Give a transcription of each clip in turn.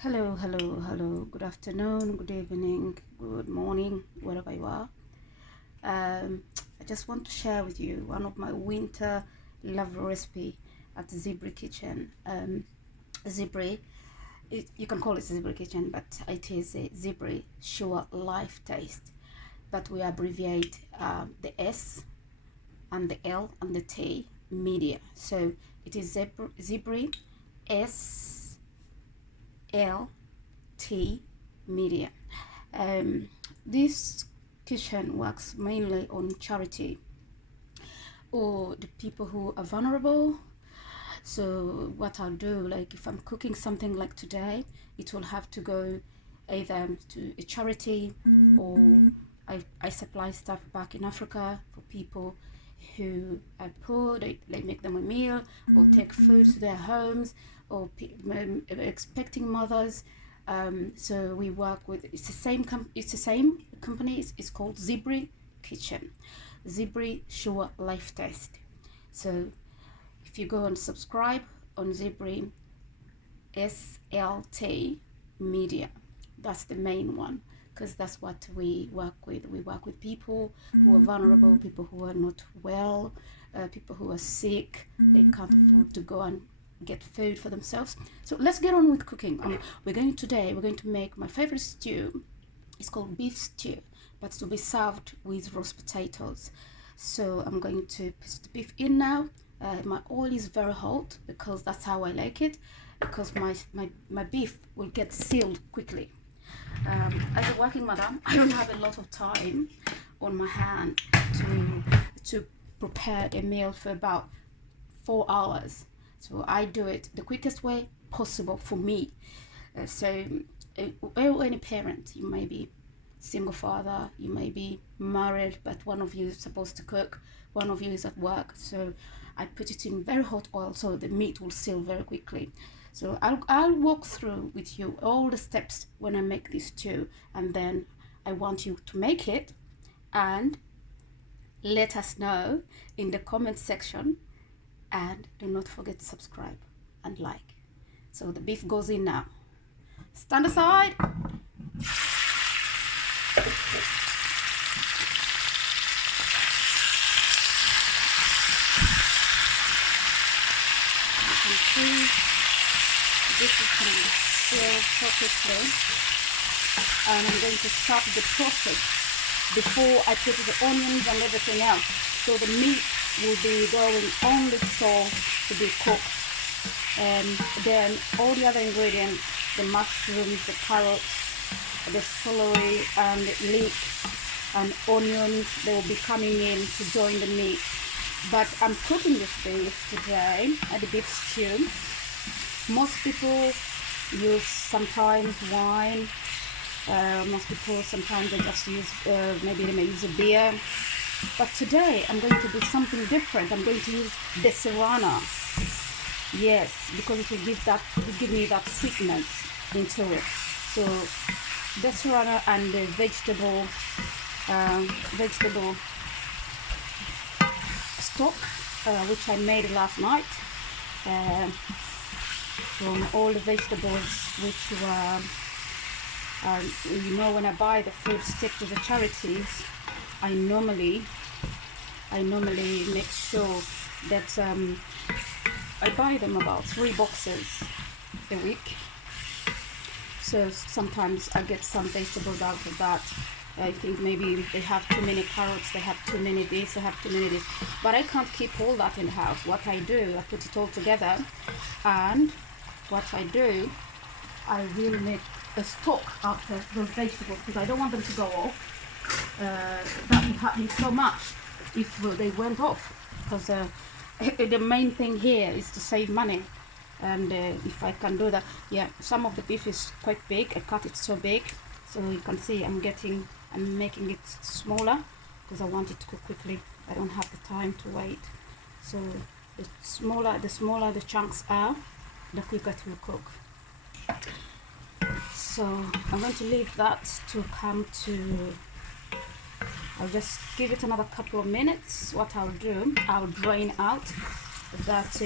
Hello. Good afternoon, good evening, good morning, wherever you are. I just want to share with you one of my winter love recipe at Zebra Kitchen. Zebra, you can call it Zebra Kitchen, but it is a Zebra Sure Life Taste. But we abbreviate the S and the L and the T media. So it is Zebra S.L.T media. This kitchen works mainly on charity or the people who are vulnerable. So what I'll do, like if I'm cooking something like today, it will have to go either to a charity or I supply stuff back in Africa for people who are poor. They make them a meal or take food to their homes, or expecting mothers. So we work with, it's the same company. It's called Zebra Kitchen, Zebra Sure Life Taste. So if you go and subscribe on Zebra S.L.T media, that's the main one, because that's what we work with. We work with people who are vulnerable, people who are not well, people who are sick. They can't afford to go and get food for themselves. So let's get on with cooking. We're going to make my favorite stew. It's called beef stew, but to be served with roast potatoes. So I'm going to put the beef in now. My oil is very hot because that's how I like it, because my beef will get sealed quickly. As a working mother, I don't have a lot of time on my hand to prepare a meal for about 4 hours. So I do it the quickest way possible for me. Any parent, you may be single father, you may be married, but one of you is supposed to cook, one of you is at work. So I put it in very hot oil so the meat will seal very quickly. So I'll walk through with you all the steps when I make this stew, and then I want you to make it and let us know in the comment section, and do not forget to subscribe and like. So the beef goes in now. Stand aside. You can see this is going to seal perfectly, and I'm going to start the process before I put the onions and everything else. So the meat will be going on the stove to be cooked, and then all the other ingredients, the mushrooms, the carrots, the celery and leek and onions, they will be coming in to join the meat. But I'm cooking this beef today at the beef stew. Most people use sometimes wine. Most people sometimes they just use maybe they may use a beer. But today I'm going to do something different. I'm going to use the serrano. Yes, because it will give me that sweetness into it. So the serrano and the vegetable stock, which I made last night, from all the vegetables which were, when I buy the food stick to the charities, I normally make sure that I buy them about 3 boxes a week. So sometimes I get some vegetables out of that. I think maybe they have too many carrots, they have too many this, they have too many this. But I can't keep all that in the house. What I do, I put it all together, and what I do, I will make a stock after those vegetables, because I don't want them to go off. That would hurt me so much if they went off, because the main thing here is to save money. And if I can do that, yeah, some of the beef is quite big. I cut it so big, so you can see I'm making it smaller because I want it to cook quickly. I don't have the time to wait. So the smaller the chunks are, the quicker it will cook. So I'm going to leave that to come to, I'll just give it another couple of minutes. What I'll do, I'll drain out that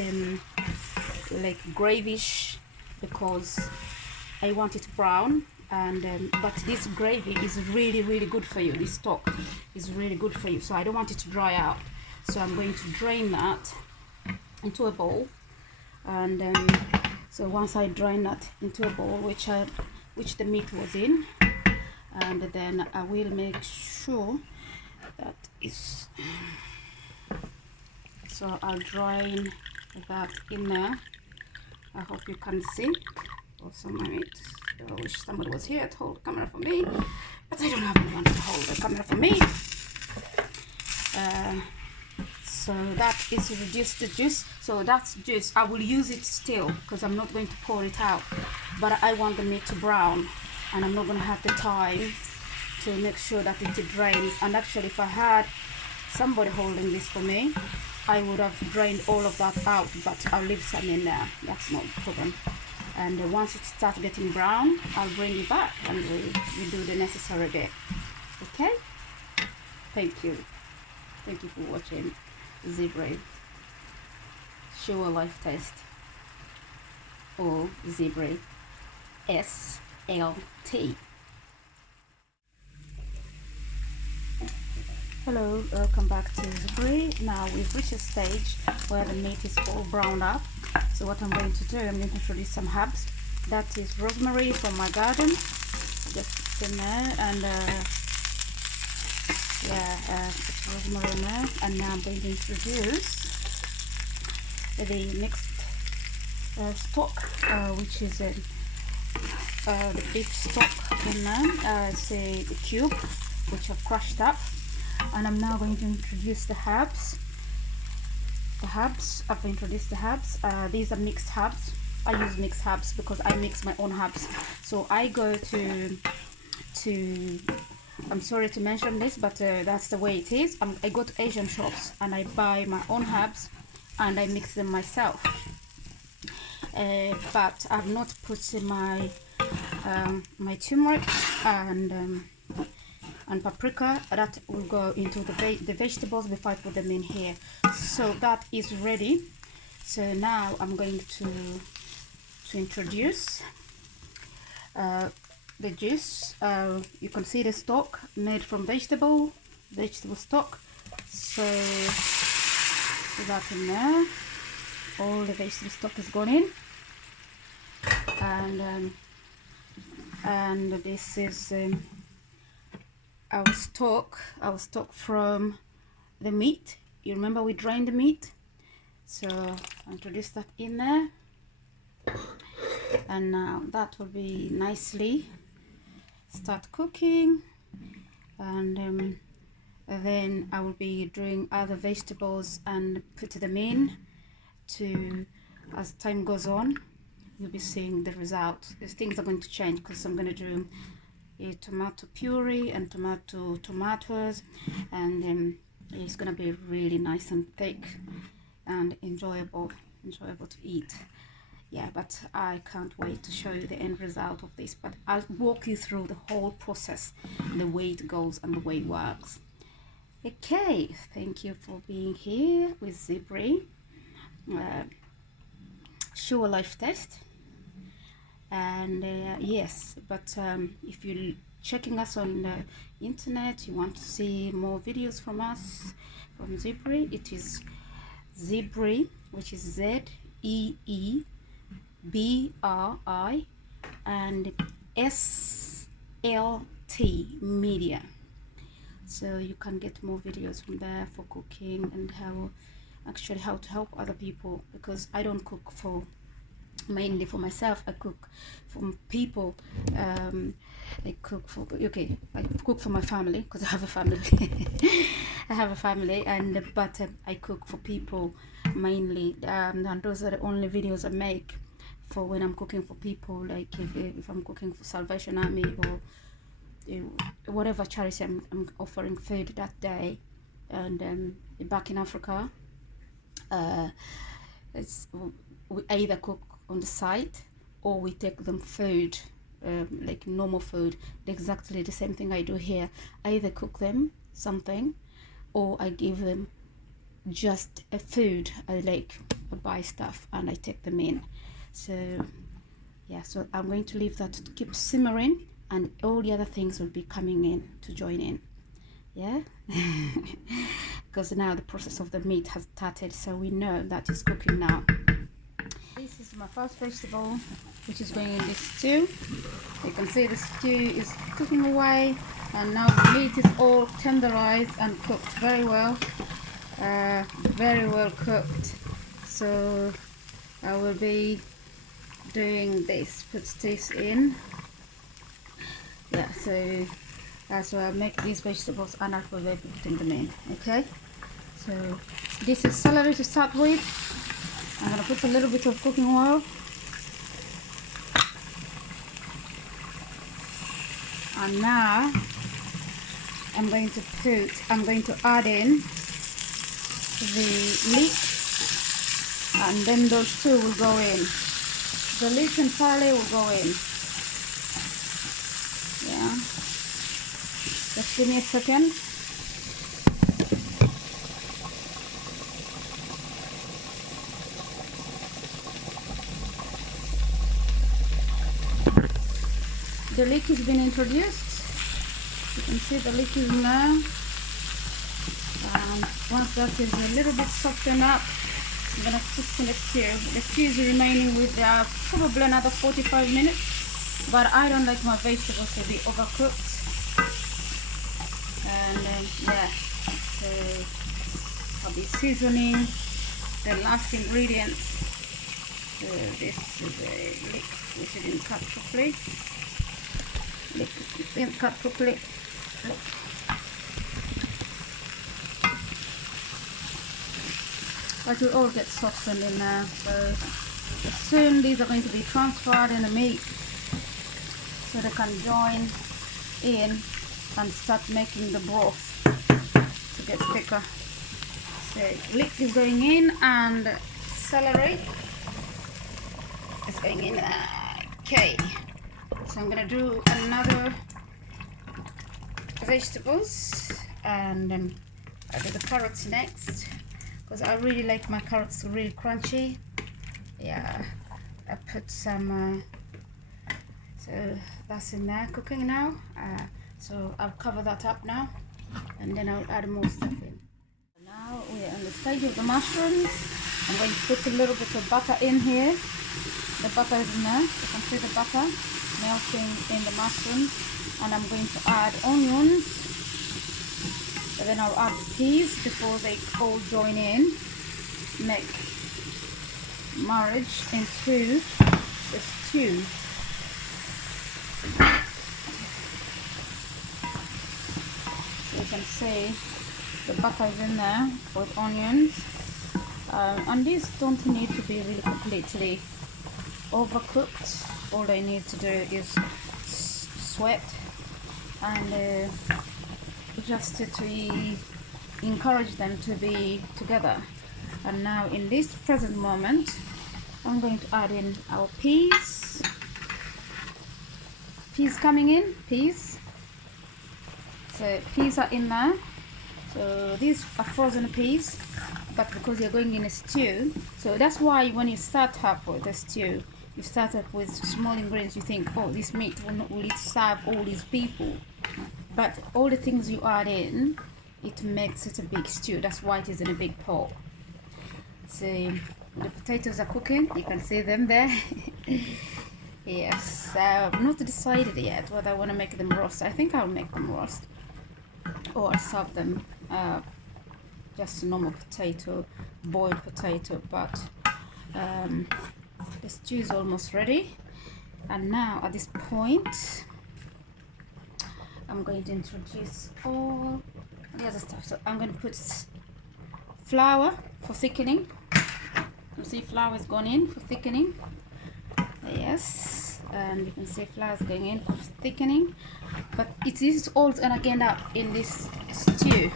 like gravish, because I want it brown. And but this gravy is really good for you. This stock is really good for you, so I don't want it to dry out. So I'm going to drain that into a bowl. And so once I drain that into a bowl, which the meat was in, and then I will make sure that is, so I'll drain that in there. I hope you can see. Also, I wish somebody was here to hold the camera for me, but I don't have anyone to hold the camera for me. So that is reduced the juice. So that's juice. I will use it still because I'm not going to pour it out, but I want the meat to brown, and I'm not going to have the time to make sure that it drains. And actually, if I had somebody holding this for me, I would have drained all of that out, but I'll leave some in there. That's no problem. And once it starts getting brown, I'll bring it back and we do the necessary bit. Okay? Thank you. Thank you for watching Zebra Sure Life Test, or Zebra S.L.T. Hello, welcome back to Zebra. Now we've reached a stage where the meat is all browned up. So what I'm going to do, I'm going to introduce some herbs. That is rosemary from my garden. Just put in there, and it's rosemary in there. And now I'm going to introduce the mixed stock, which is the beef stock in there. It's a cube which I've crushed up. And I'm now going to introduce the herbs. I've introduced the herbs. These are mixed herbs. I use mixed herbs because I mix my own herbs. So I go to I'm sorry to mention this, but that's the way it is. I go to Asian shops and I buy my own herbs and I mix them myself. But I've not put in my turmeric and paprika. That will go into the vegetables before I put them in here. So that is ready. So now I'm going to introduce the juice. You can see the stock made from vegetable stock. So put that in there. All the vegetable stock has gone in, and this is our stock from the meat. You remember we drained the meat, so I'll introduce that in there, and now that will be nicely start cooking. And then I will be doing other vegetables and put them in to, as time goes on, you'll be seeing the result. These things are going to change because I'm going to do a tomato puree and tomatoes, and it's gonna be really nice and thick and enjoyable to eat. Yeah, but I can't wait to show you the end result of this. But I'll walk you through the whole process, the way it goes and the way it works. Okay, thank you for being here with Zebra Sure Life Test. And yes, but if you're checking us on the internet, you want to see more videos from us, from Zebra, it is Zebra, which is ZEEBRI, and S.L.T Media. So you can get more videos from there for cooking and how to help other people, because I don't cook mainly for myself. I cook for people. I cook for my family, because I have a family. I have a family, but I cook for people mainly, and those are the only videos I make for when I'm cooking for people. Like if I'm cooking for Salvation Army or whatever charity I'm offering food that day. And back in Africa, we either cook on the site or we take them food, like normal food, exactly the same thing I do here. I either cook them something or I give them just a food. I buy stuff and I take them in. So Yeah, so I'm going to leave that to keep simmering, and all the other things will be coming in to join in. Yeah. Because now the process of the meat has started, so we know that it's cooking now. This is my first vegetable, which is going in this stew. You can see the stew is cooking away, and now the meat is all tenderized and cooked very well cooked. So I will be doing this, put this in. Yeah, so as I make these vegetables, and I will be putting them in. Okay, so this is celery to start with. I'm gonna put a little bit of cooking oil, and now I'm going to add in the leek, and then those two will go in. The leek and parsley will go in. Yeah, just give me a second. The leek has been introduced. You can see the leek is now. And once that is a little bit softened up, I'm gonna cook the stew. The stew is remaining with probably another 45 minutes, but I don't like my vegetables to be overcooked. And yeah, so I'll be seasoning the last ingredient. This is a leek which I didn't cut properly. Didn't cut properly. But we all get softened in there, so soon these are going to be transferred in the meat, so they can join in and start making the broth to get thicker. So leek is going in, and celery is going in. Okay, so I'm gonna do another vegetables, and I'll do the carrots next, because I really like my carrots really crunchy. Yeah, I put some so that's in there cooking now, so I'll cover that up now, and then I'll add more stuff in. Now we're on the stage of the mushrooms. I'm going to put a little bit of butter in here. The butter is in there. You can see the butter melting in the mushrooms, and I'm going to add onions, and then I'll add peas before they all join in, make marriage into the stew. So you can see the butter is in there with onions, and these don't need to be really completely overcooked. All they need to do is sweat, and just to encourage them to be together. And now in this present moment, I'm going to add in our peas. Peas coming in, peas. So peas are in there. So these are frozen peas, but because you're going in a stew, so that's why when you start up with a stew, you start up with small ingredients. You think, oh, this meat will it serve all these people? But all the things you add in, it makes it a big stew. That's why it is in a big pot. So the potatoes are cooking. You can see them there. Yes, I've not decided yet whether I want to make them roast. I think I'll make them roast, or I'll serve them just a normal potato, boiled potato. But the stew is almost ready, and now at this point I'm going to introduce all the other stuff. So I'm going to put flour for thickening. You see flour is going in for thickening. Yes, and you can see flour is going in for thickening, but it is all gonna end up in this stew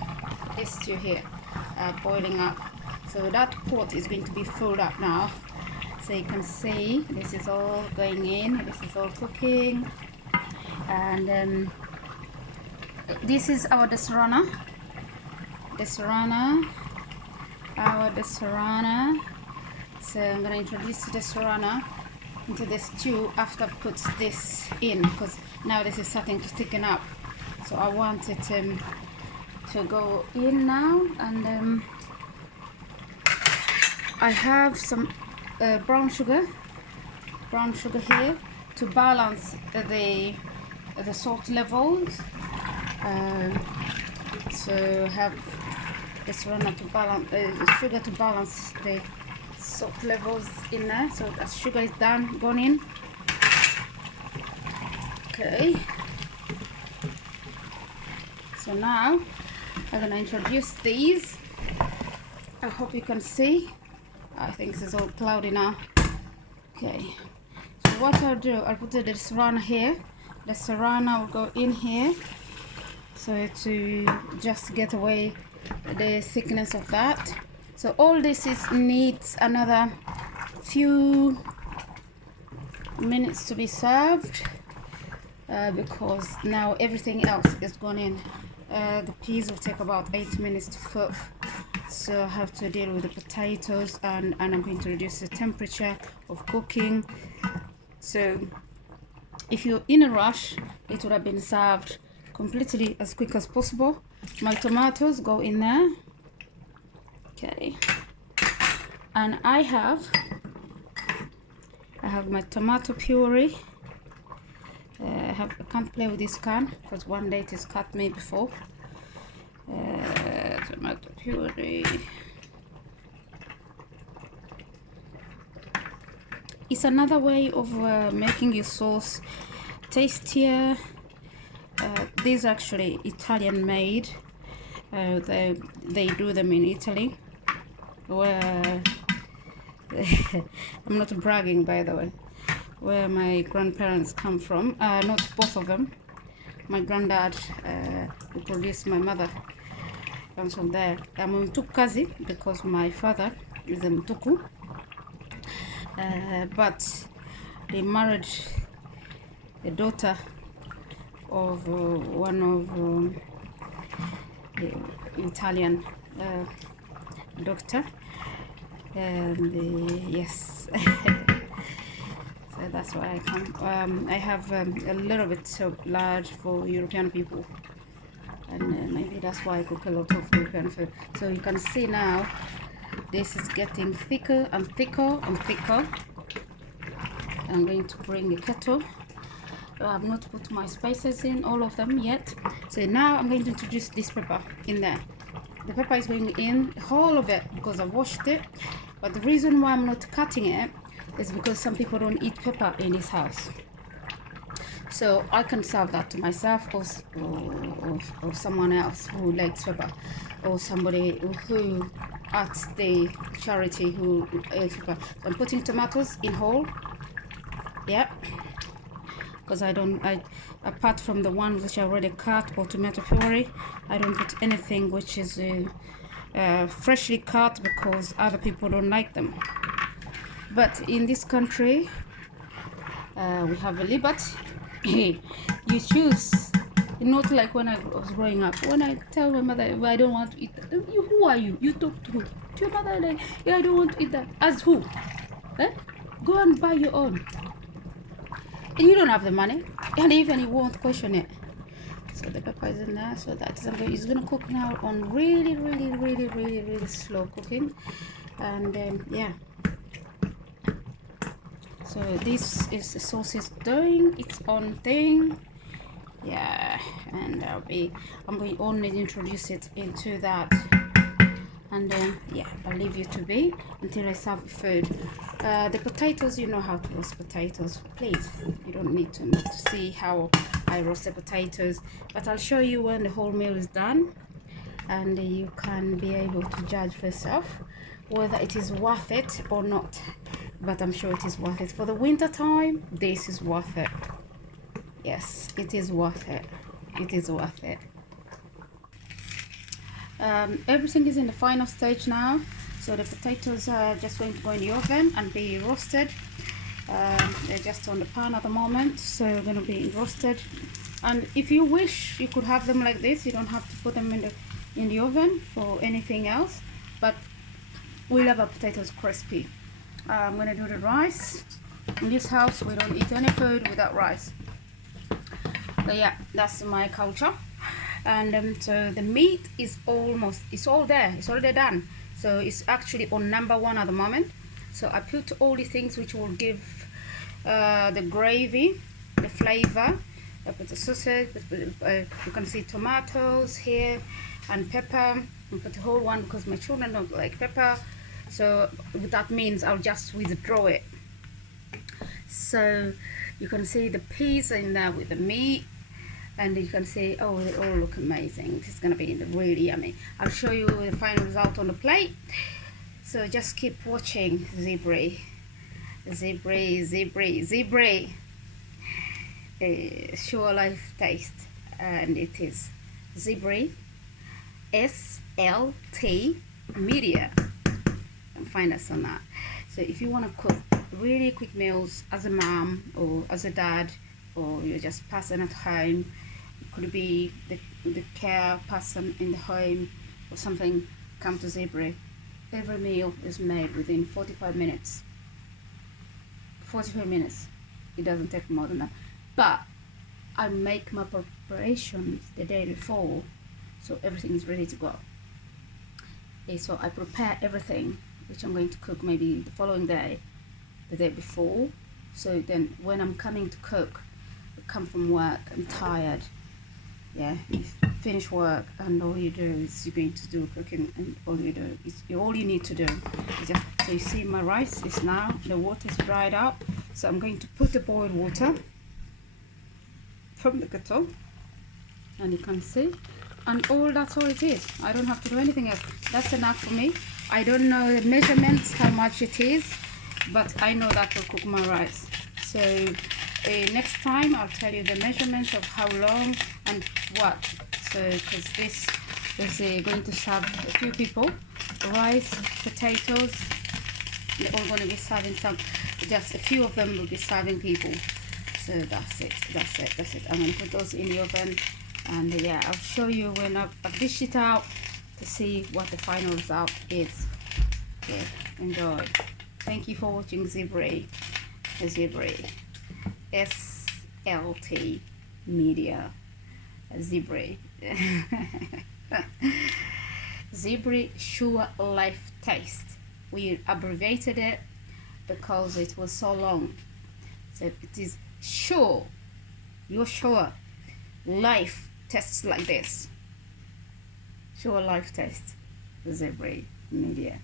here, boiling up. So that pot is going to be filled up now. So you can see this is all going in, this is all cooking, and this is our desserana, our desserana. So I'm going to introduce the desserana. into the stew after I put this in, because now this is starting to thicken up. So I want it to go in now, and I have some brown sugar here to balance the salt levels. So I have this runner to balance sugar to balance the salt levels in there. So that sugar is done, gone in. Okay. So now I'm gonna introduce these. I hope you can see. I think this is all cloudy now. Okay. So what I'll do, I'll put the serrano here. The serrano will go in here, so to just get away the thickness of that. So all this needs another few minutes to be served, because now everything else is gone in. The peas will take about 8 minutes to cook, so I have to deal with the potatoes, and I'm going to reduce the temperature of cooking. So if you're in a rush, it would have been served completely as quick as possible. My tomatoes go in there. Okay. And I have my tomato puree. I can't play with this can because one day it has cut me before. Tomato puree. It's another way of making your sauce tastier. These are actually Italian made. They do them in Italy, where I'm not bragging, by the way, where my grandparents come from. Not both of them. My granddad, who produced my mother, comes from there. I'm a Mtukazi because my father is a Mtuku, but they married a daughter of one of the Italian doctor, and yes. So that's why I come. I have a little bit of large for European people, and maybe that's why I cook a lot of European food. So you can see now this is getting thicker and thicker and thicker. I'm going to bring the kettle. I have not put my spices in, all of them yet. So now I'm going to introduce this pepper in there. The pepper is going in, all of it, because I washed it. But the reason why I'm not cutting it is because some people don't eat pepper in this house. So I can serve that to myself or someone else who likes pepper, or somebody who at the charity who eats pepper. So I'm putting tomatoes in whole. Yeah. Because apart from the ones which I already cut or tomato puree, I don't put anything which is freshly cut because other people don't like them. But in this country, we have a liberty. You choose. Not like when I was growing up. When I tell my mother I don't want to eat that, who are you? You talk to who? To your mother, like, yeah, I don't want to eat that. As who? Eh? Go and buy your own. And you don't have the money, and even you won't question it. So the pepper is in there, so that is going to cook now on really slow cooking, and yeah. So this is the sauce is doing its own thing, yeah. And I'm going to only introduce it into that, and then yeah, I'll leave you to be until I serve the food. The potatoes, you know how to roast potatoes. Please, you don't need to see how I roast the potatoes, but I'll show you when the whole meal is done, and you can be able to judge for yourself whether it is worth it or not. But I'm sure it is worth it. For the winter time, this is worth it. Yes, it is worth it. It is worth it. Everything is in the final stage now. So the potatoes are just going to go in the oven and be roasted. They're just on the pan at the moment, so they're going to be roasted. And if you wish, you could have them like this. You don't have to put them in the oven for anything else. But we'll have our potatoes crispy. I'm going to do the rice. In this house, we don't eat any food without rice. But yeah, that's my culture. And so the meat is almost, it's all there, it's already done. So it's actually on number 1 at the moment. So I put all the things which will give the gravy, the flavor. I put the sausage, you can see tomatoes here, and pepper. I put the whole one because my children don't like pepper. So that means I'll just withdraw it. So you can see the peas in there with the meat, and you can see, oh, they all look amazing. This is gonna be really yummy. I'll show you the final result on the plate. So just keep watching. Zebra, Sure Life Taste, and it is Zebra, S.L.T Media. And find us on that. So if you want to cook really quick meals as a mom or as a dad, or you're just person at home, it could be the care person in the home or something, come to Zebra. Every meal is made within 45 minutes. 45 minutes. It doesn't take more than that. But I make my preparations the day before, so everything is ready to go. Okay, so I prepare everything which I'm going to cook maybe the following day, the day before. So then when I'm coming to cook, I come from work, I'm tired. Yeah, you finish work and all you do is you're going to do cooking, and all you do is all you need to do is just, so you see my rice is now, the water is dried out, so I'm going to put the boiled water from the kettle, and you can see, and that's all it is. I don't have to do anything else. That's enough for me. I don't know the measurements, how much it is, but I know that will cook my rice. So next time I'll tell you the measurements of how long and what. So because this is going to serve a few people, rice, potatoes, they're all going to be serving some, just a few of them will be serving people. So that's it. I'm going to put those in the oven, and yeah, I'll show you when I've dished it out to see what the final result is. Okay, enjoy. Thank you for watching Zebra, S.L.T Media, Zebra. Zebra Sure Life Taste. We abbreviated it because it was so long. So it is sure, you're sure life tastes like this. Sure Life Taste, Zebra Media.